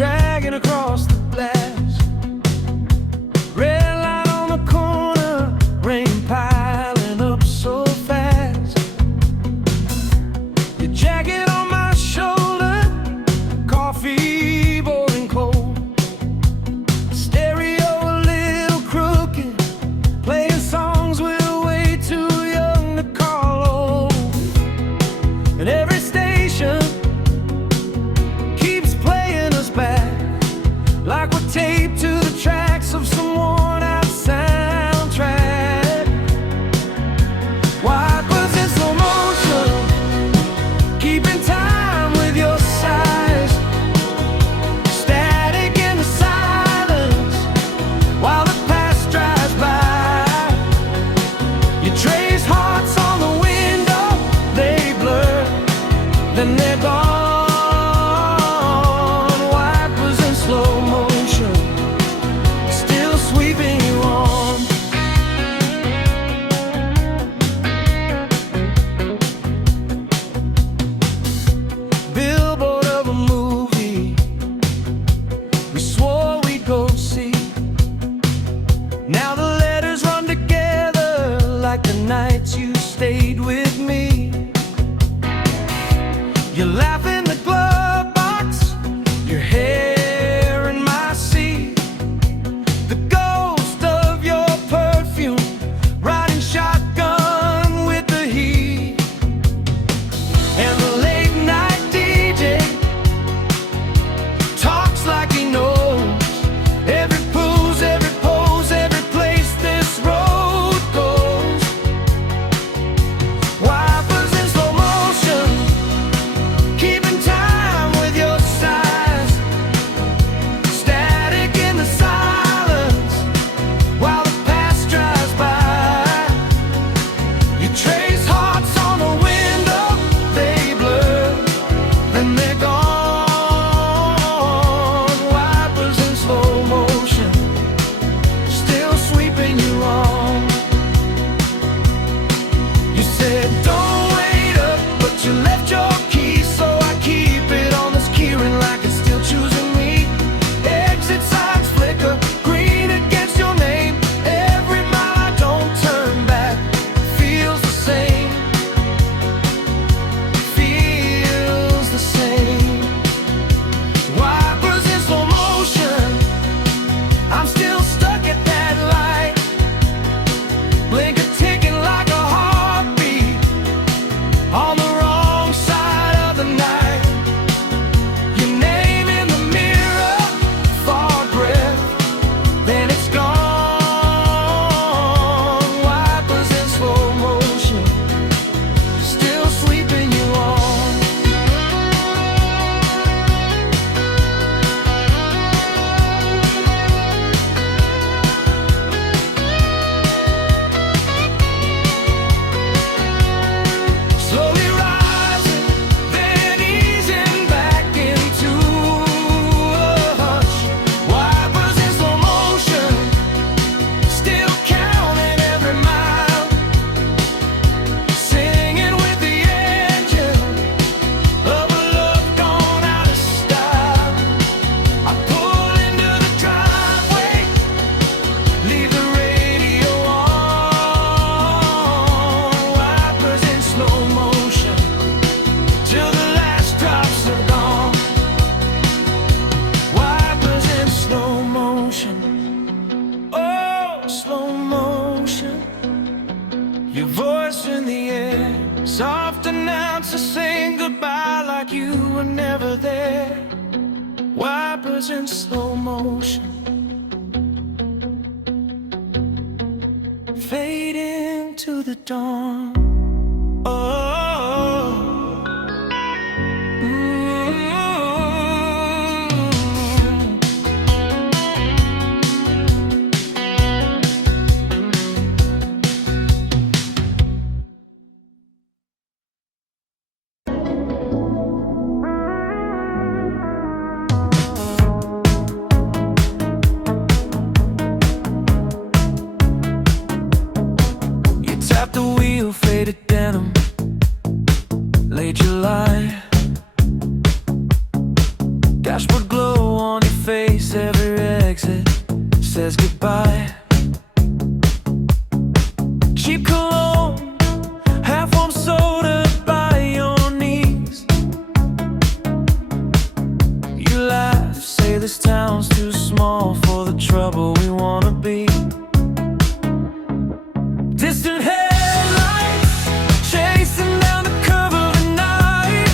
dragging across the glass. Red light on the corner, rain piling up so fast. Your jacket on my shoulder, coffee boiling cold. Stereo a little crooked, playing songs we're way too young to call old. And every station keeps playing us back, like we're taped to the tracks of some worn-out soundtrack. Wipers in slow motion, keeping time with your sighs. Static in the silence, while the past drives by. You trace hearts on the window, they blur, then they're gone. Now the letters run together like the nights you stayed with me. You laugh in the glove box, your hair in my seat. The ghost of your perfume, riding shotgun with the heat. And the late night DJ talks like he knows every pose, every pose, every place this road goes. Wipers in slow motion, keeping time with your sighs. Static in the silence, while the past drives by. You trace hearts on the window, they blur, then they're gone. Wipers in slow motion, still sweeping you on. You said don't wait up, but you left your key, so I keep it on this key ring like it's still choosing me. Exit signs flicker, green against your name. Every mile I don't turn back feels the same. Feels the same. Wipers in slow motion, I'm still stuck at that light. Blinker ticking like a heartbeat on the wrong side of the night. Your name in the mirror, far breath, then it's gone. Wipers in slow motion, still sweeping you on. Slowly rising, then easing back into a hush. Wipers in slow motion, still counting every mile. Singing with the engine of a love gone out of style. I pull into the driveway, leave the radio on. Wipers in slow motion, till the last drops are gone. Wipers in slow motion, oh, slow motion. Your voice in the air, soft announcer saying goodbye like you were never there. Wipers in slow motion, fade into the dawn. Oh, you tap the wheel, faded denim, face every exit says goodbye. Cheap cologne, half-warm soda by your knees. You laugh, say this town's too small for the trouble we wanna be. Distant headlights chasing down the curve of the night.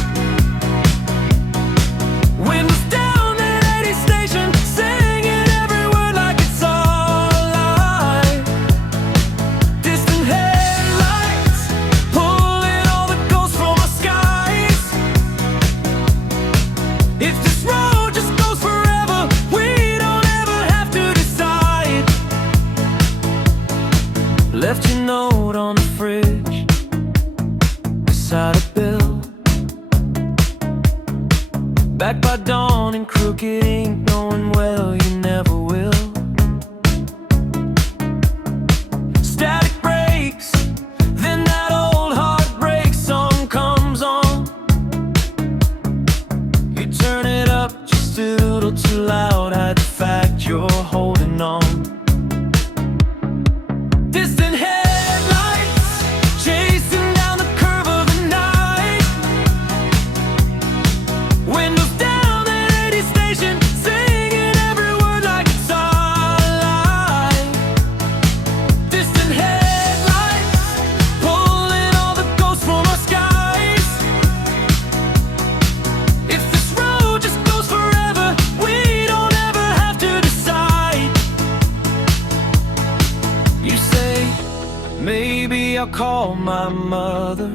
Windows down at 80 station, singing every word like it's all alive. Distant headlights pulling all the ghosts from our skies. If this road just goes forever, we don't ever have to decide. Left your note on the fridge beside a bill. Back by dawn in crooked ink, knowing well you never will. Static breaks, then that old heartbreak song comes on. You turn it up just a little too loud, hide the fact you're holding on. Distant headlights chasing down the curve of the night. Windows down at 80 station, singing every word like it's all alive. Distant headlights pulling all the ghosts from our skies. If this road just goes forever, we don't ever have to decide. You say, maybe I'll call my mother,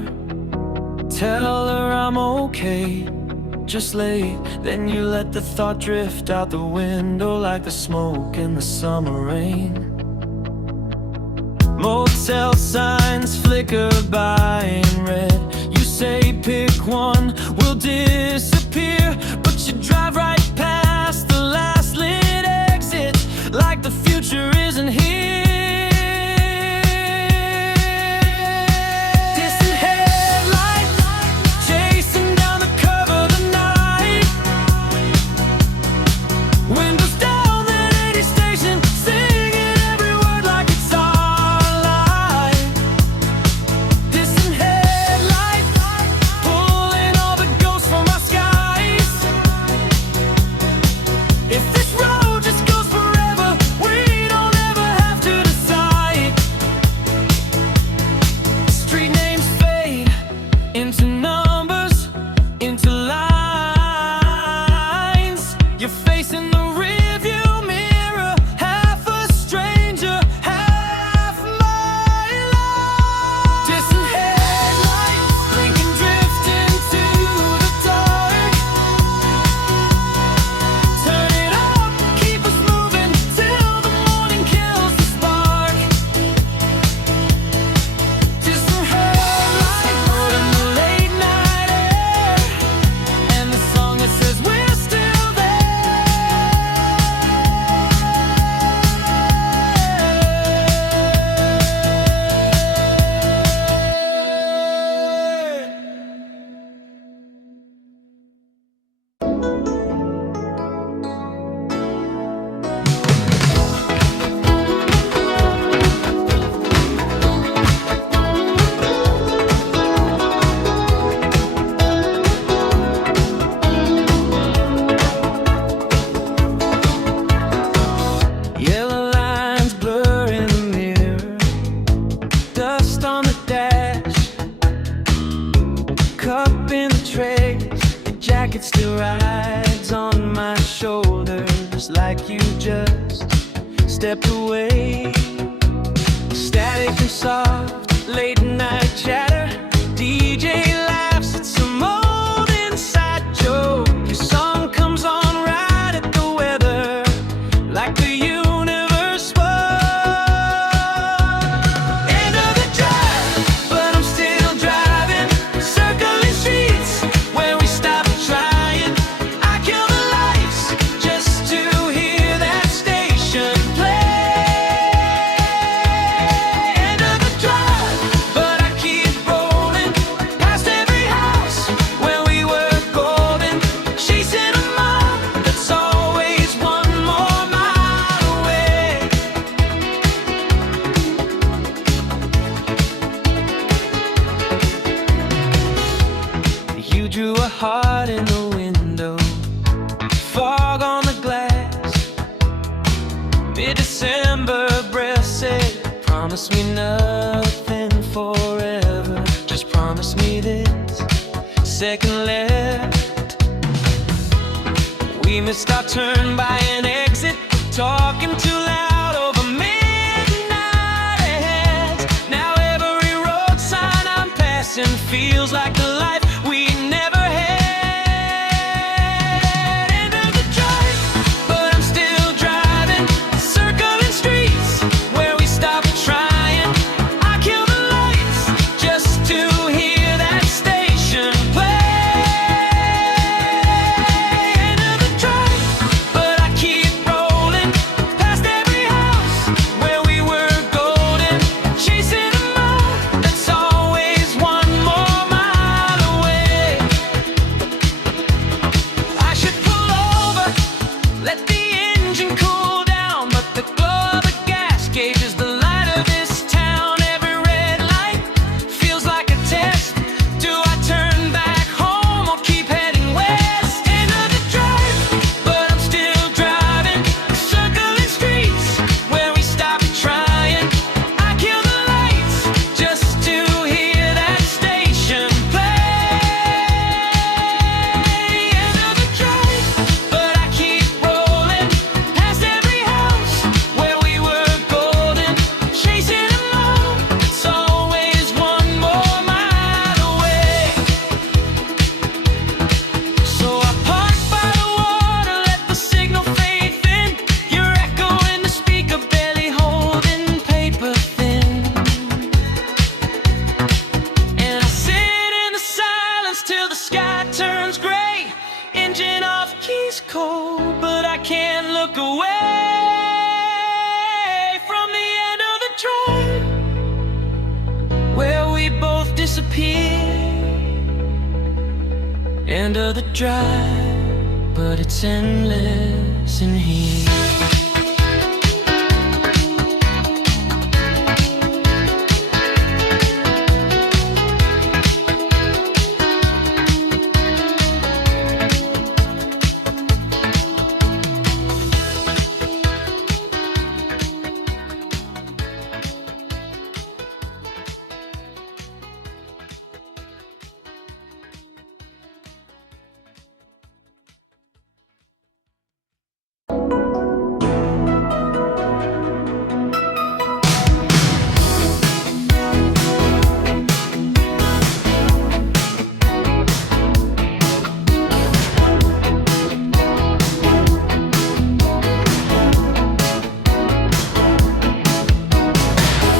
tell her I'm okay, just late. Then you let the thought drift out the window like the smoke in the summer rain. Motel signs flicker by in red. You say pick one, we'll disappear, but you drive right past the last lit exit like the future isn't here. Distant headlights chasing down the curve of the night. Windows down at 80 station, singing every word like it's all alive. Distant headlights pulling all the ghosts from our skies. If this road just goes forever, we don't ever have to decide. Street names fade into numbers, into lines. Your face in the rearview mirror, half a stranger, half my life. Distant headlights blinking, drift into the dark. Turn it up, keep us moving till the morning kills the spark. Distant headlights in the late night air, and the song that says we're still Yellow lines blur in the mirror, dust on the dash, cup in the trays. Your jacket still rides on my shoulders like you just stepped away. Static and soft, late night chatter, DJ laughs at some old inside joke. Your song comes on right at the weather, like the universe spoke. End of the drive, but I'm still driving, circling streets where we stopped trying. I kill the lights just to hear that station play. End of the drive, but I keep rolling past Mid-December breath said, promise me nothing forever, just promise me this. Second left, we missed our turn by an exit, talking too loud over midnight heads. Now every road sign I'm passing feels like a life we never had. End of the drive, but I'm still driving, circling streets where we stopped trying. I kill the lights just to hear that station play. End of the drive, but I keep rolling past every house where we were golden, chasing a mile that's always one more mile away. I should pull over, let the engine cool down, but the glow of the gas gauge is the light of this town. Every red light feels like a test. Do I turn back home or keep heading west? End of the drive, but I'm still driving, circling streets where we stopped trying. I kill the lights just to hear that station play. End of the drive, but I keep rolling past every house where we were golden, chasing a moon that's always one more mile away. So I park by the water, let the signal fade thin. Your echo in the speaker, barely holding paper thin. And I sit in the silence till the sky turns gray. Engine off, keys cold, but I can't look away from the end of the drive where we both disappear. End of the drive, but it's endless in here.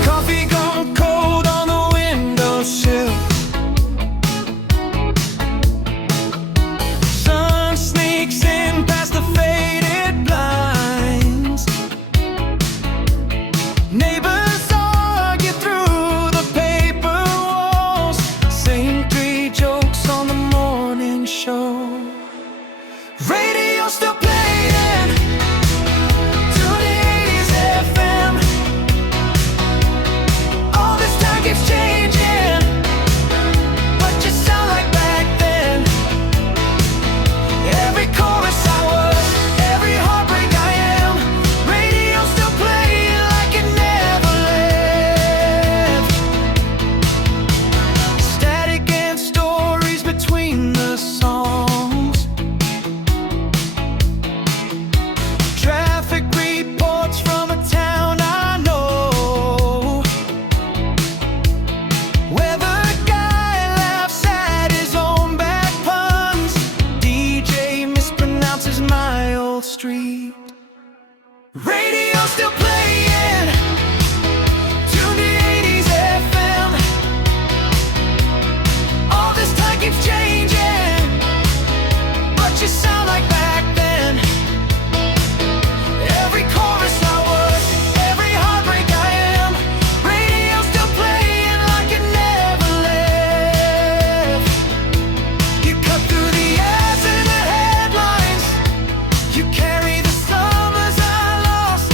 Coffee gone cold on the windowsill. Sun sneaks in past the faded blinds. Neighbors argue through the paper walls. Same three jokes on the morning show. Radio still playing, tune the 80s FM. All this time keeps changing, but you sound like back then. Every chorus I was, every heartbreak I am. Radio still playing like it never left. Static and stories between the songs. Traffic reports from a town I know, where the guy laughs at his own bad puns. DJ mispronounces my old street. Radio still playing, tune the 80s FM. All this time keeps changing, but you sound like back then. Every chorus I was, every heartbreak I am. Radio still playing like it never left. You cut through the ads and the headlines. You carry the summers I lost.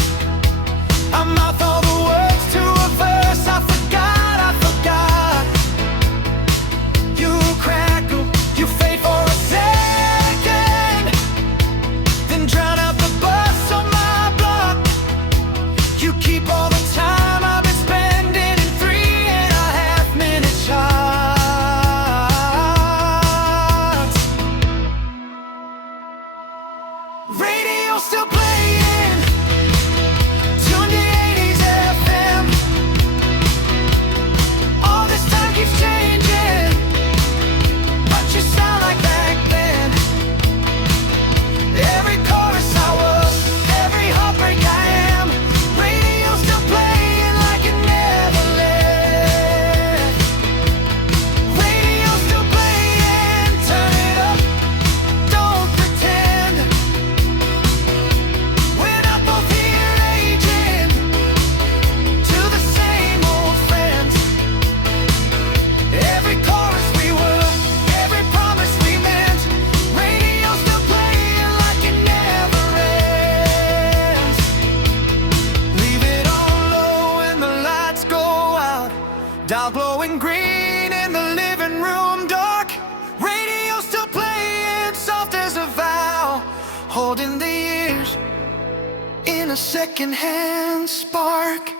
while glowing green in the living room dark. Radio still playing soft as a vow, holding the years in a second-hand spark.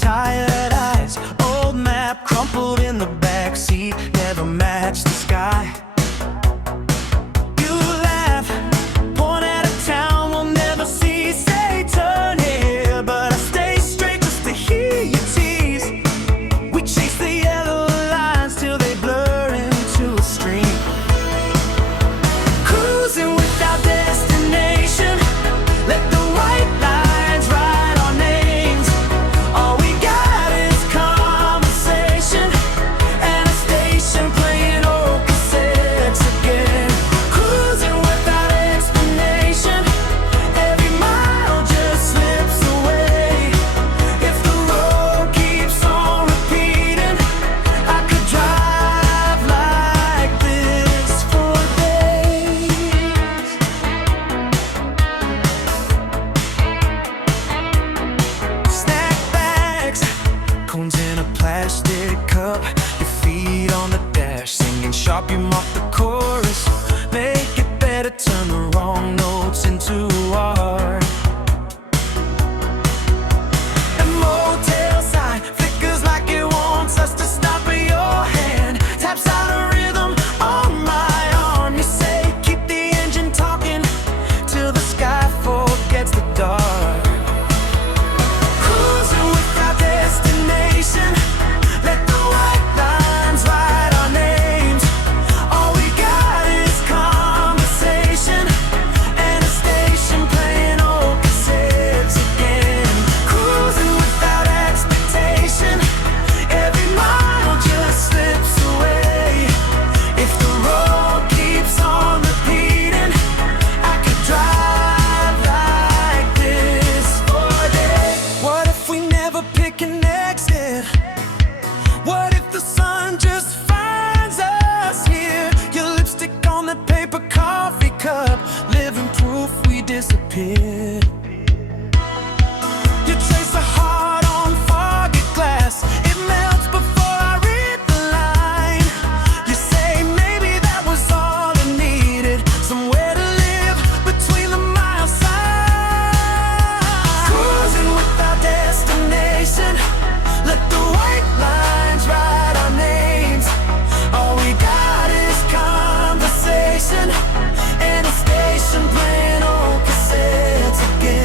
Tired eyes, old map crumpled in the backseat, never matched the sky. You laugh, point at a town we'll never see, say turn here, but I stay straight just to hear you tease. We chase the yellow lines till they blur into a stream, cruising without destination, let the white lines write our names. All we got is conversation and a station playing old cassettes again. Cruising without explanation, every mile just slips away. If the road keeps on repeating, I could drive like this for days. Snack bags, cones in a plastic cup, your feet on the dash, singing sharp, you mock the chorus. Make it better, turn the wrong notes into art. A motel sign flickers like it wants us to stop, but your hand taps out a rhythm on my arm. You say, keep the engine talking till the sky forgets the dark. Cruising without destination, let the white lines write our names. All we got is conversation and a station playing old cassettes again. Cruising without expectation, every mile just slips away. If the road keeps on repeating, I could drive like this for days. What if we never pick an exit? What if the sun just finds us here? Your lipstick on that paper coffee cup, living proof we disappeared. You trace a heart on foggy glass, it melts before I read the line. You say maybe that was all I needed, somewhere to live between the mile signs. Cruising without destination, let the white lines write our names. All we got is conversation and a station playing old cassettes again.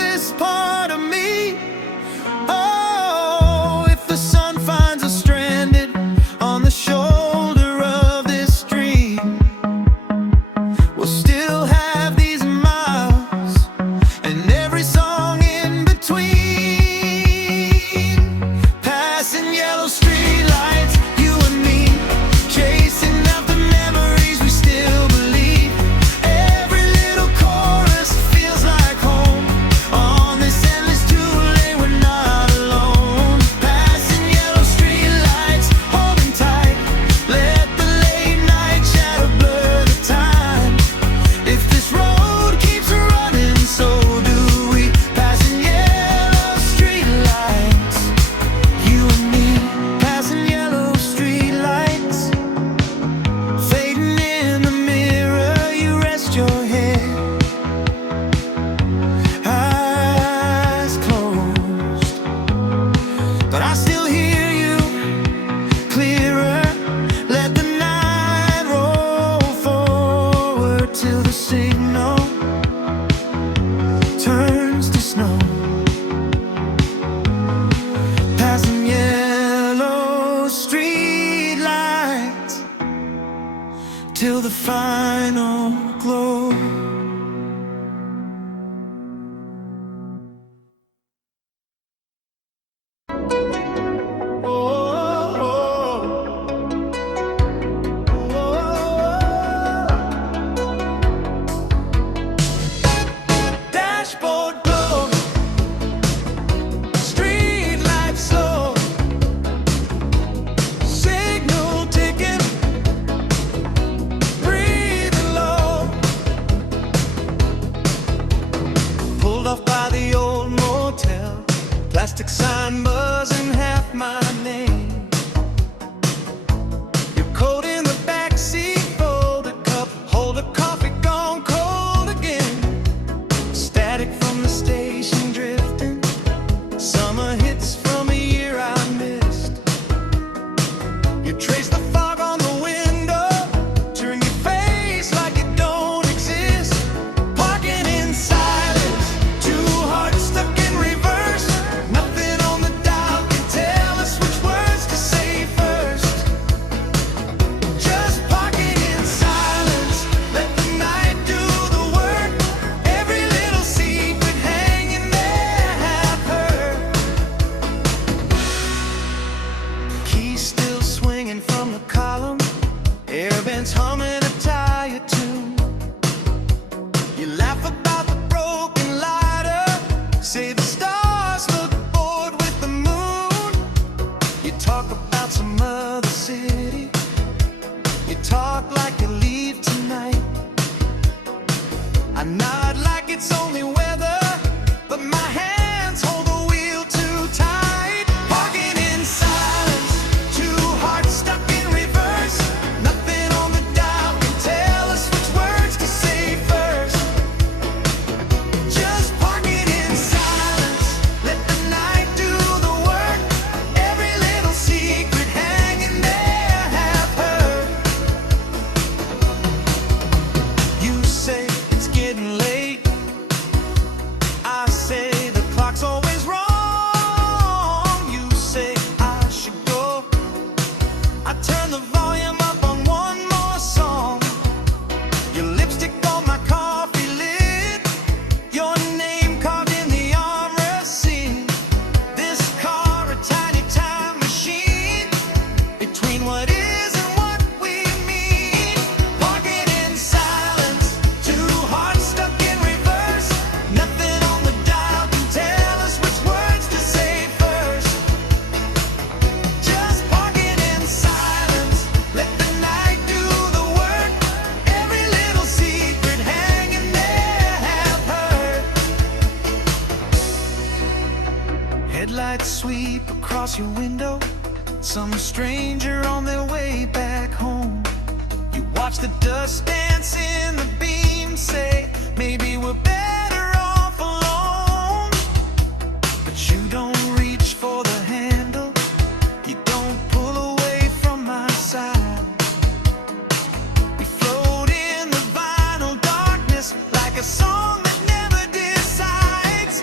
truest part of me. Oh, if the sun finds us stranded on the shoulder of this stream, we'll still have these miles and every song in between. Passing yellow streetlights, you and me, chasing after memories we still believe. Every little chorus feels like home. On this endless two-lane, we're not alone. Passing yellow streetlights, holding tight. Let the late night shadow blur the time. If this road keeps running, so do we. Passing yellow streetlights, you and me. Passing yellow streetlights, fading in the mirror. You rest your head, eyes closed, but I still hear you clearer. Let the night roll forward till the signal turns to snow. Passing yellow streetlights till the final glow. Dashboard glow, street lights slow, signal ticking, breathing low. Pulled off by the old motel, plastic sign buzzing half my name. Your coat in the backseat, folded cup, hold a coffee gone cold again. Static from the station drifting, summer hits from a year I missed. You trace the fog on the window, turn your face like it don't exist. Parking in silence, two hearts stuck in reverse. Nothing on the dial can tell us which words to say first. Just parking in silence, let the night do the work. Every little secret hanging there half heard. Keys still swinging from the column, air vents humming a tire tune. You laugh about the broken lighter, say the stars look bored with the moon. You talk about some other city, you talk like you leave tonight. I nod like it's only weather, but my hands hold the wheel too tight. Parking in silence, two hearts stuck in reverse. Nothing on the dial can tell us which words to say first. Just parking in silence, let the night do the work. Every little secret hanging there half heard. You say it's getting late, I say the clock's always wrong. You say I should go, I turn the volume up on one more song. Your lipstick on my coffee lid, your name carved in the armrest seat. This car a tiny time machine, between what is and what we mean. Parking in silence, two hearts stuck in reverse. Nothing on the dial can tell us which words to say first. Just parking in silence, let the night do the work. Every little secret hanging there half heard. Headlights sweep across your window, some stranger on their way back home. You watch the dust dance in the beam, say maybe we're better off alone. But you don't reach for the handle, you don't pull away from my side. We float in the vinyl darkness like a song that never decides.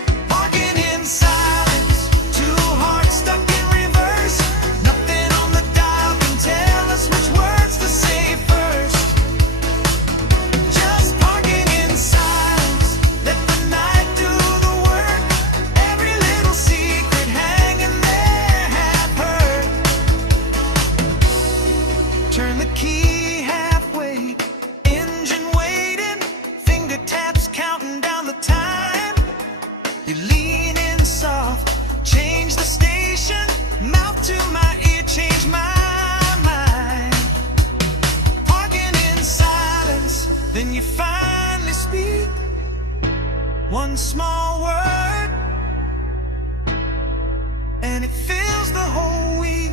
You lean in soft, change the station, mouth to my ear, change my mind. Parking in silence, then you finally speak one small word, and it fills the whole week.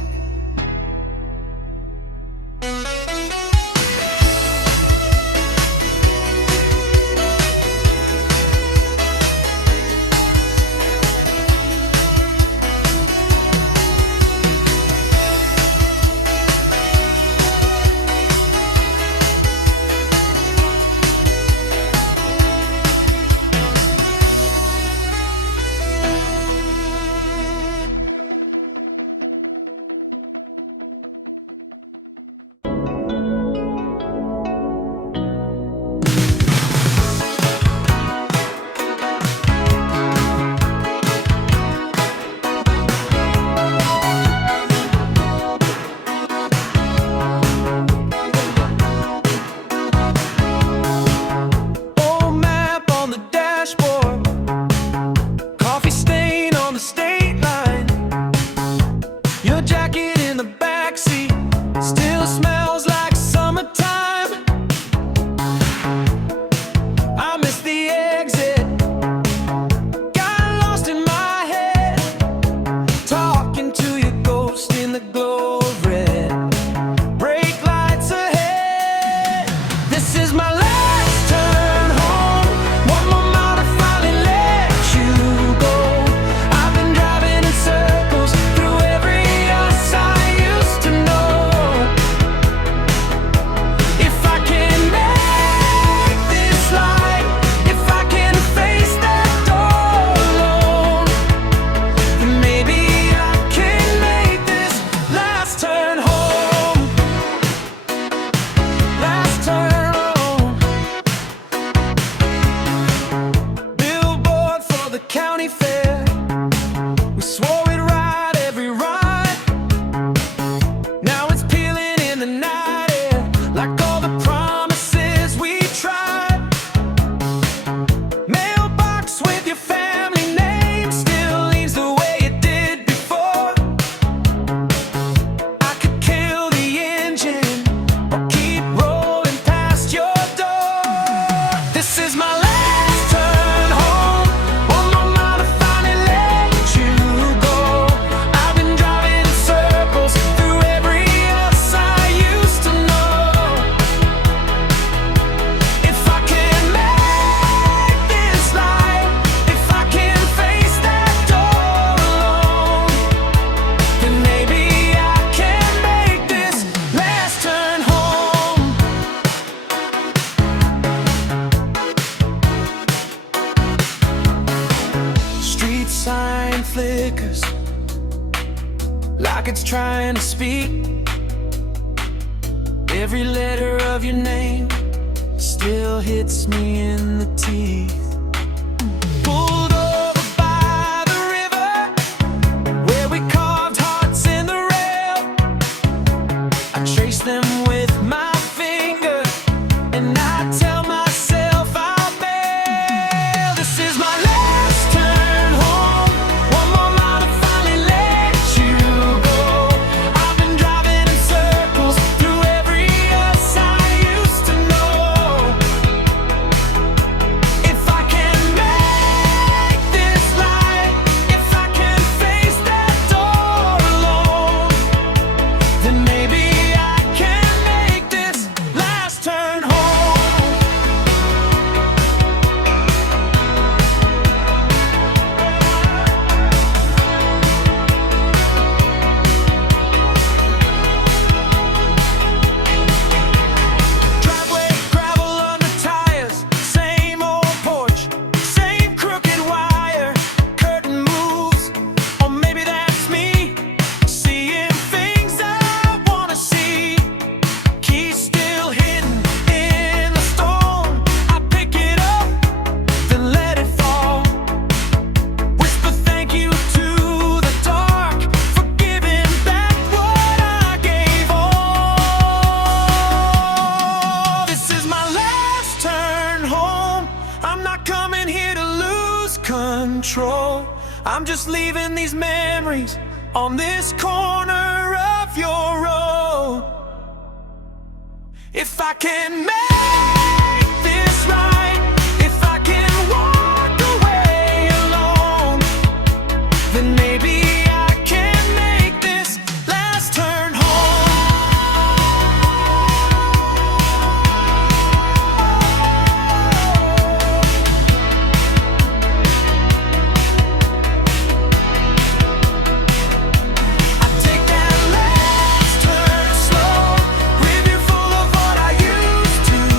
Sign flickers like it's trying to speak. Every letter of your name still hits me in the teeth. Pulled over by the river where we carved hearts in the rail. I trace them with my finger and I tell myself I'll bail. This is my last turn home. One more mile to finally let you go. I've been driving in circles through every us I used to know. If I control. I'm just leaving these memories on this corner of your road. If I can make this right, if I can walk away alone, then maybe I can make this last turn to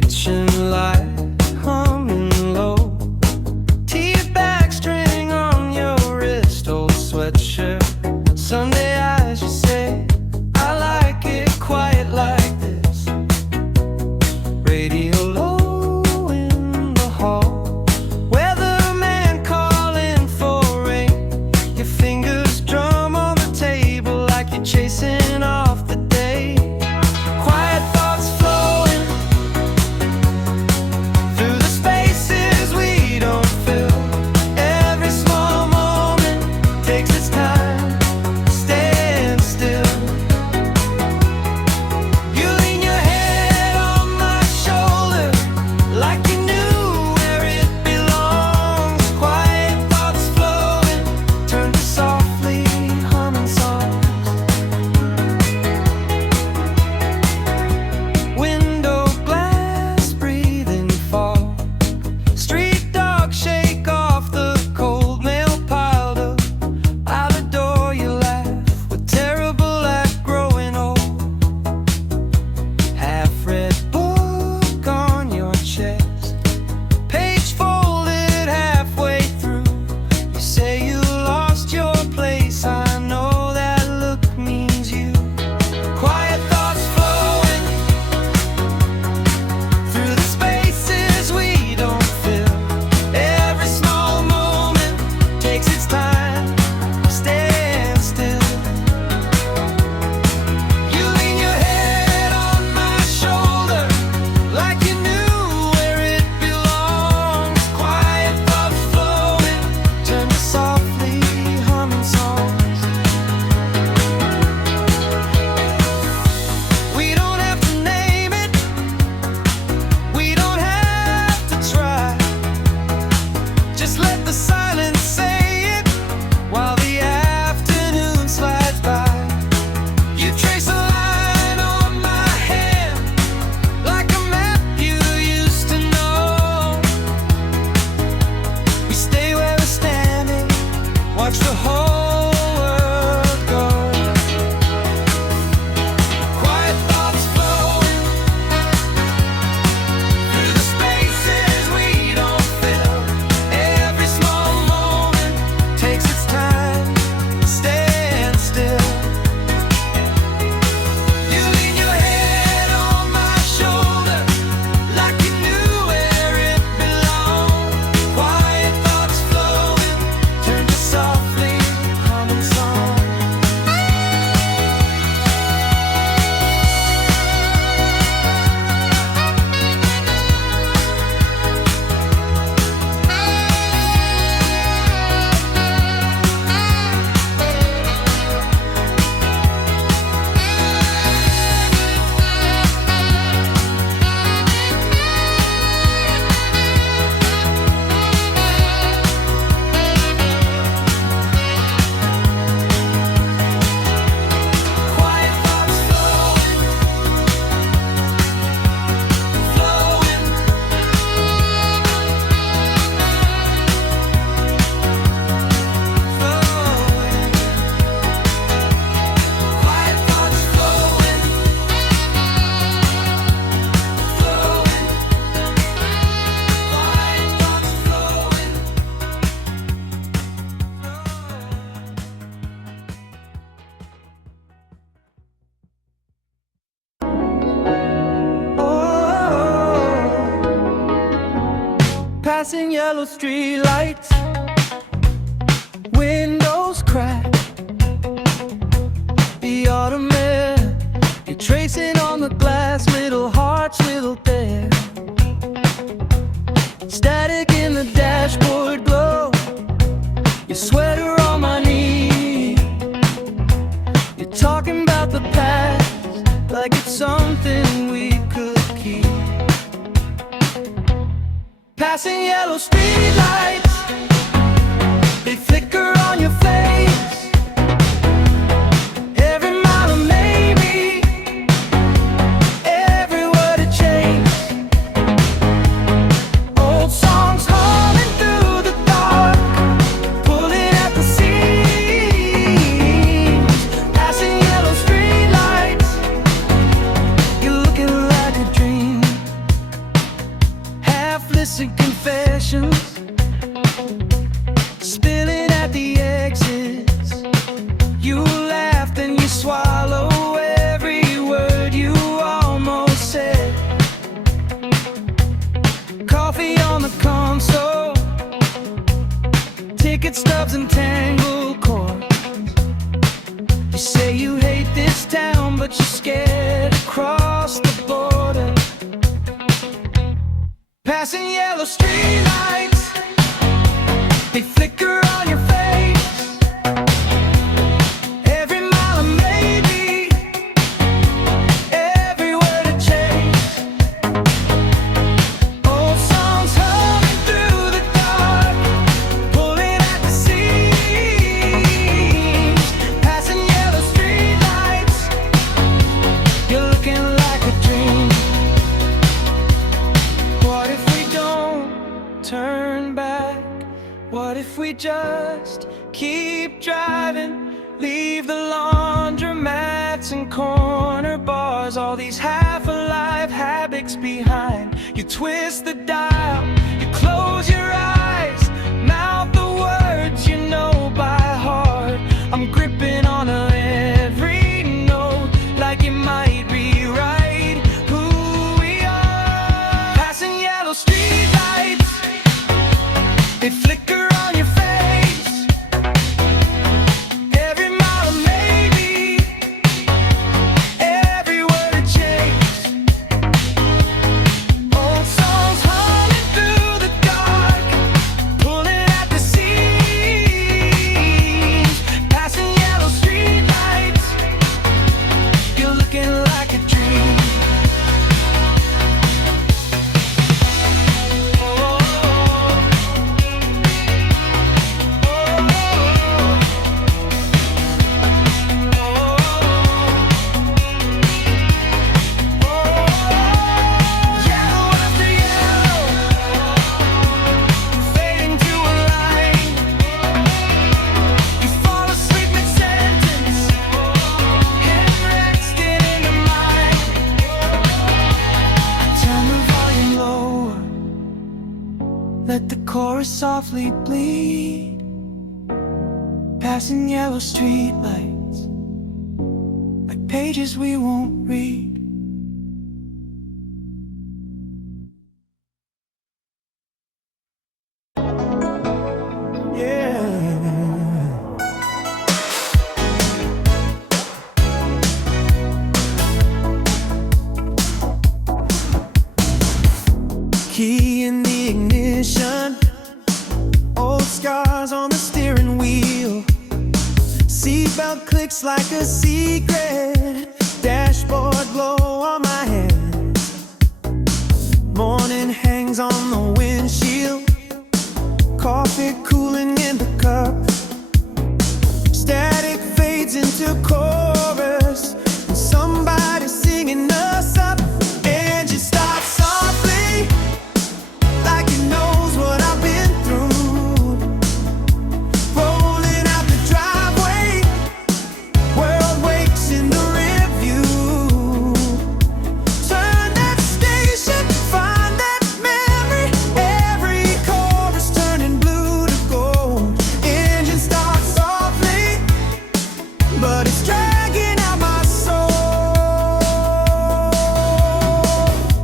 kitchen light humming low, tea bag string on your wrist, old sweatshirt, Sunday eyes, you say, I like it quiet like this. Radio low in the hall, weatherman calling for rain. Your fingers drum on the table like you're chasing off the day. Quiet thoughts flowing through the spaces we don't fill. Every small moment takes its time. Stand still. You lean your head on my shoulder like you knew where it belongs. Quiet thoughts flowing turn to softly humming songs. Window glass breathing fall, street dogs shake off the cold mail piled up. Out the door you laugh, we're terrible at growing old. Half-read book on your chest, page folded halfway through. You say you lost your place, I know that look means you. Quiet thoughts flowing through the spaces we don't fill. Every small moment takes its time. Stand still. You lean your head on my shoulder like you knew where it belongs. Quiet thoughts flowing turn to softly humming songs. We don't have to name it, we don't have to try. Just let the silence say it while the afternoon slides by. You trace a line on my hand like a map you used to know. We stay where we're standing, watch the whole world go. Quiet thoughts flowing through the spaces we don't fill. Every small moment takes its time. Stand still. You lean your head on my shoulder like you knew where it belonged. Quiet thoughts flowing turn to softly humming songs. Quiet thoughts flowing, flowing, flowing. Quiet thoughts flowing, flowing. Quiet thoughts flowing, passing yellow street lights, windows crack. The autumn air, you're tracing on the glass, little hearts, little there. Static in the dashboard glow, your sweater on my knee. You're talking about the past like it's something we could keep. Passing yellow street lights, they flicker on your face. Every mile a maybe, every word a chase. Old songs humming through the dark, pulling at the seams. Passing yellow street lights, you're looking like a dream. Passing yellow streetlights, they flicker on your face. Every mile a maybe, every word a chase. Old songs humming through the dark, pulling at the seams. Passing yellow streetlights, you're looking like a dream. What if we don't turn back? What if we just keep driving? Leave the laundromats and corner bars, all these half-alive habits behind. You twist the dial, you close your eyes, mouth the words you know by heart. I'm gripping on every note, like it might rewrite who we are. Passing yellow streetlights, they flicker on your face. Every mile a maybe, every word a chase. Old songs humming through the dark, pulling at the seams. Passing yellow streetlights, you're looking like a dream. Let the chorus softly bleed. Passing yellow streetlights, like pages we won't read. Yeah. Key in the ignition, old scars on the steering wheel. Seatbelt clicks like a secret, dashboard glow on my hands. Morning hangs on the windshield, coffee cooling in the cup. Static fades into chorus, and somebody's singing us up. Engine starts softly, like it knows what I've been through. Rolling out the driveway, world wakes in the rearview. Turn that station, find that memory, every chorus turning blue to gold. Engine starts softly, but it's dragging out my soul.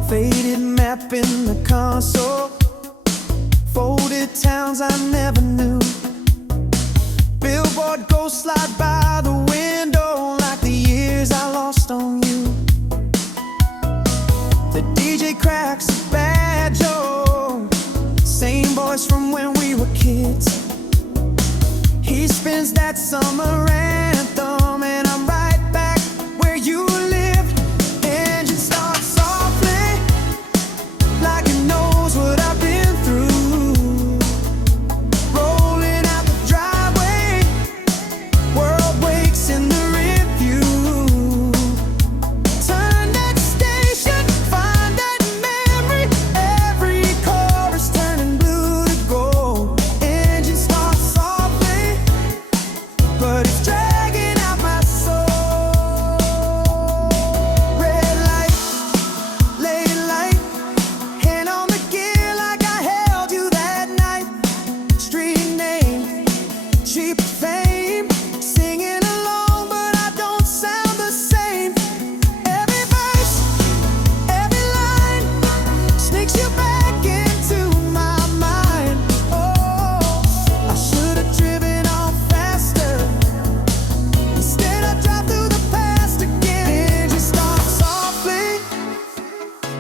Faded map in the console, folded towns I never knew. Billboard ghosts slide by the window, like the years I lost on you. The DJ cracks a banjo, same voice from when we were kids. He spins that summer anthem, and I'm right back where you lived. Engine starts softly, like it knows what I've been through. Rolling out the driveway, world wakes in the rearview. Turn that station, find that memory, every chorus turning blue to gold. Engine starts softly, but it's dragging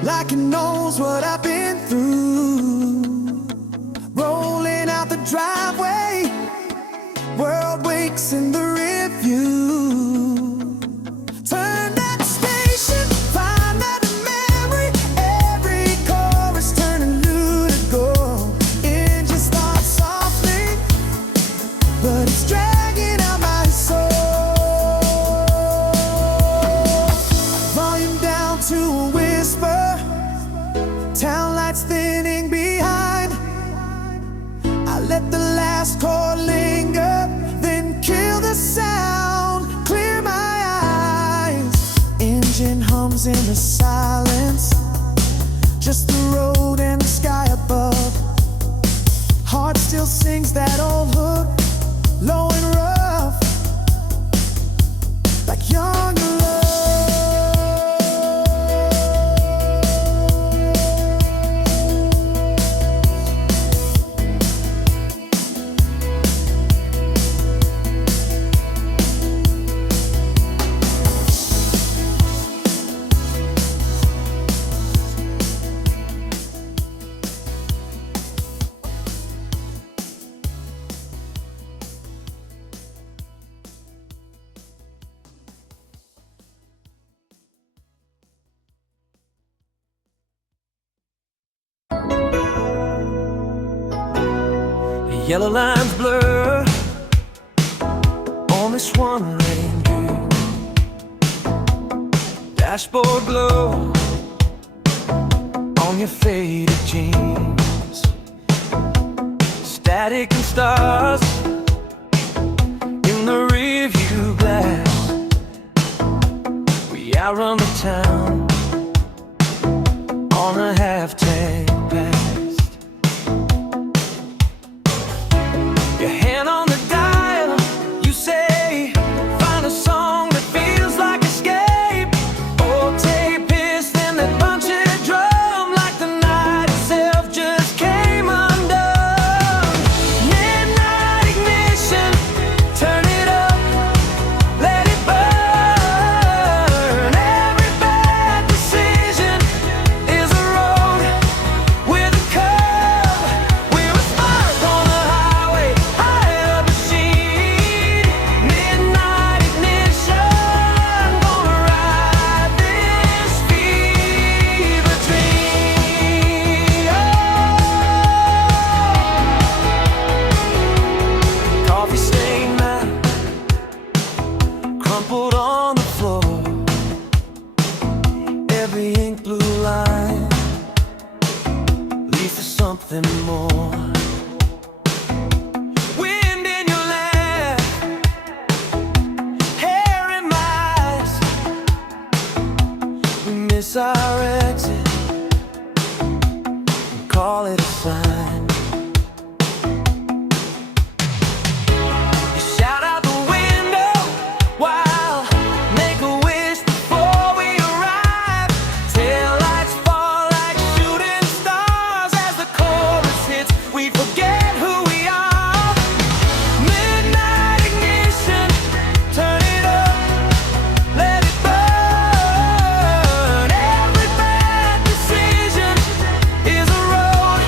like it knows what I've been through. Rolling out the driveway, world wakes in the review. Turn that station, find that memory. Every chorus turning new to gold. Engine starts softly, but it's dragging out my soul. Volume down to a whisper, town lights thinning behind. I let the last chord linger, then kill the sound, clear my eyes. Engine hums in the silence, just the road and the sky above. Heart still sings that old hook, low and rough, like young love. Yellow lines blur on this one rain dream. Dashboard glow on your faded jeans. Static and stars in the rearview glass. We outrun the town on a half-tank pass. Your hand on the dial, you say, find a song that feels like escape. Old tape hiss, then that punching drum, like the night itself just came undone. Midnight ignition, turn it up, let it burn. Every bad decision is a road with a curve. We're a spark on the highway, midnight ignition, gonna ride this fever dream. Coffee stained mat crumpled on the floor. Every ink blue line leads to something more. Wind in your laugh, hair in my eyes. We miss our exit and call it a sign. You shout out the window while make a wish before we arrive. Taillights fall like shooting stars as the chorus hits. We forget who we are. Midnight ignition, turn it up, let it burn. Every bad decision is a road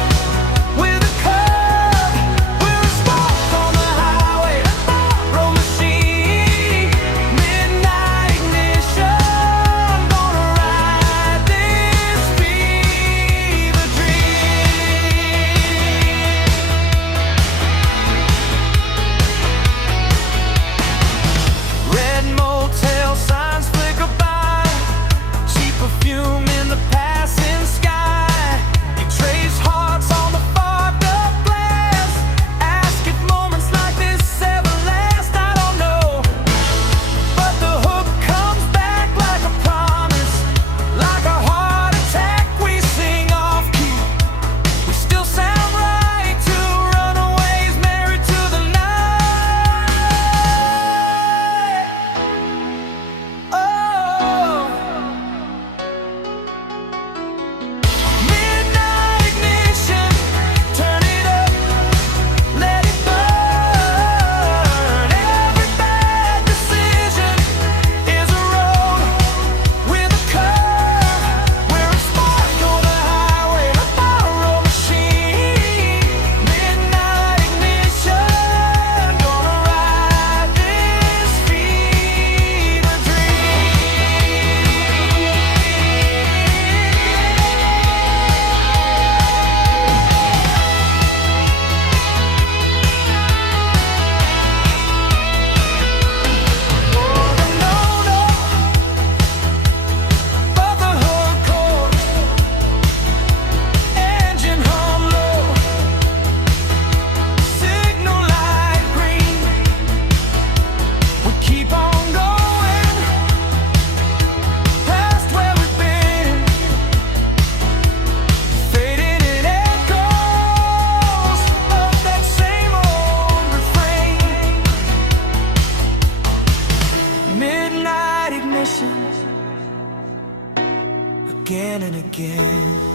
again and again.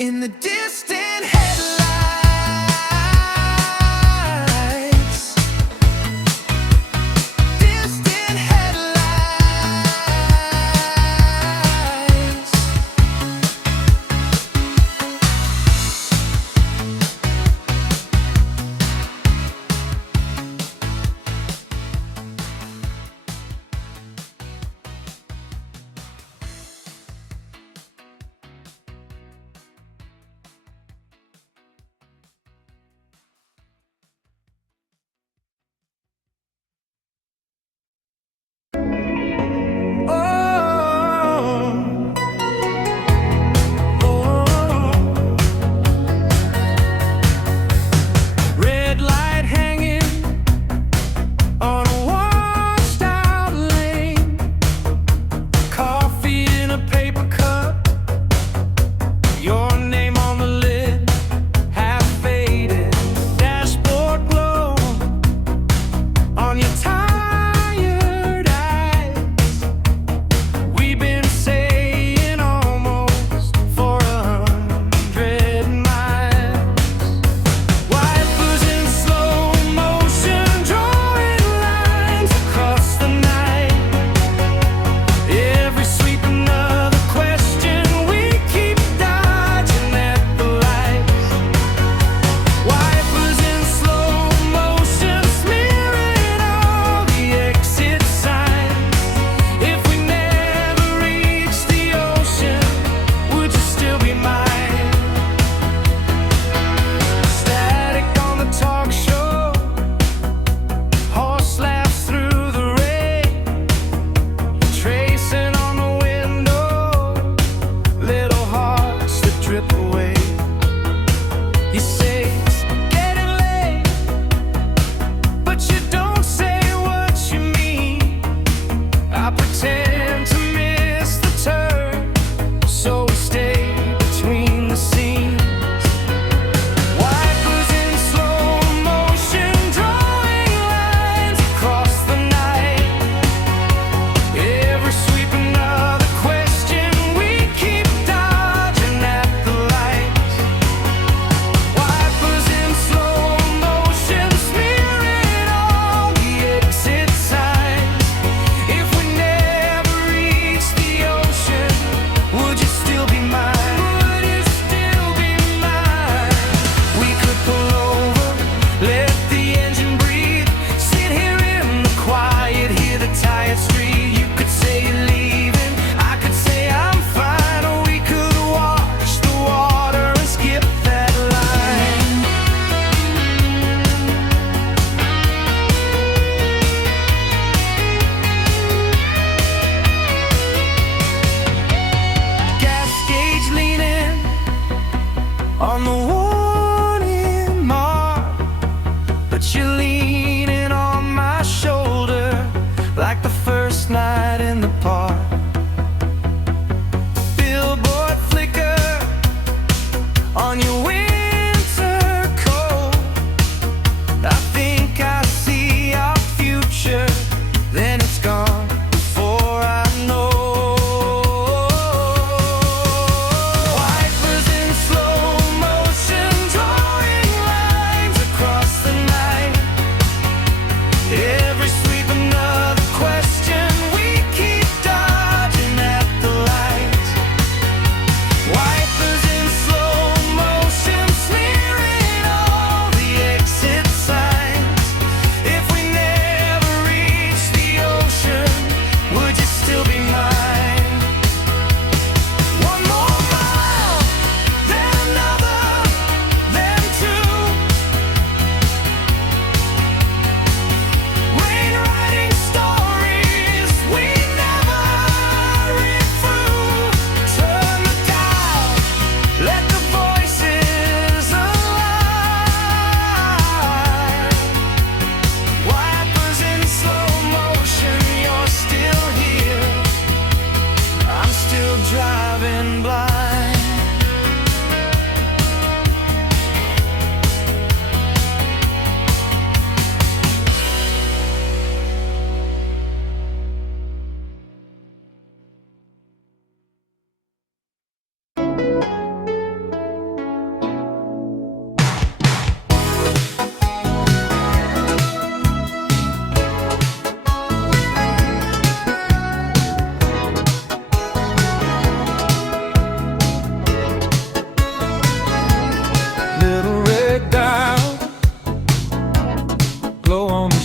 in the distant headlights. Distant headlights.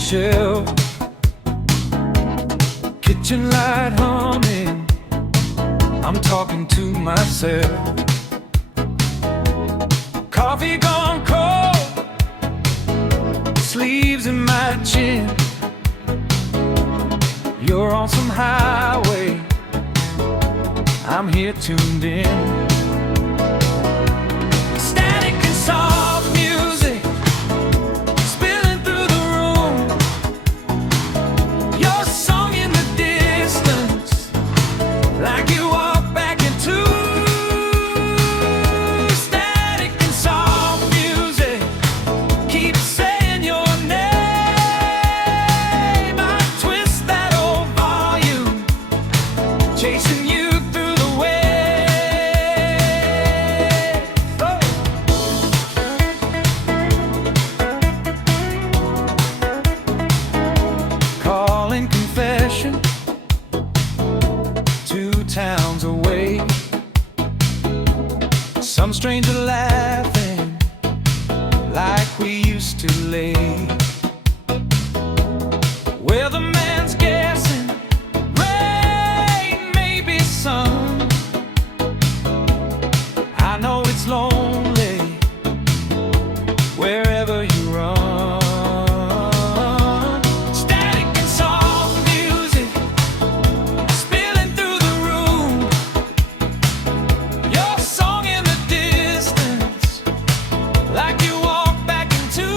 shelf, kitchen light humming, I'm talking to myself. Coffee gone cold, sleeves in my chin. You're on some highway, I'm here tuned in. Static and soft music spilling through the room. Your song in the distance, like you walk back into. Static and soft music, keep saying your name. I twist that old volume, chasing you through the wind. Calling confession, 2 towns away. Some stranger laughing like we used to lay. Weatherman's guessing, rain, maybe sun. I know it's lonely wherever you run. Static and soft music spilling through the room. Your song in the distance, like you walk back into.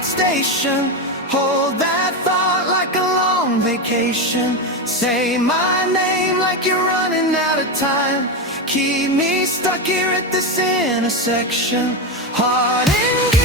pirate station. Hold that thought like a long vacation. Say my name like you're running out of time. Keep me stuck here at this intersection. Heart and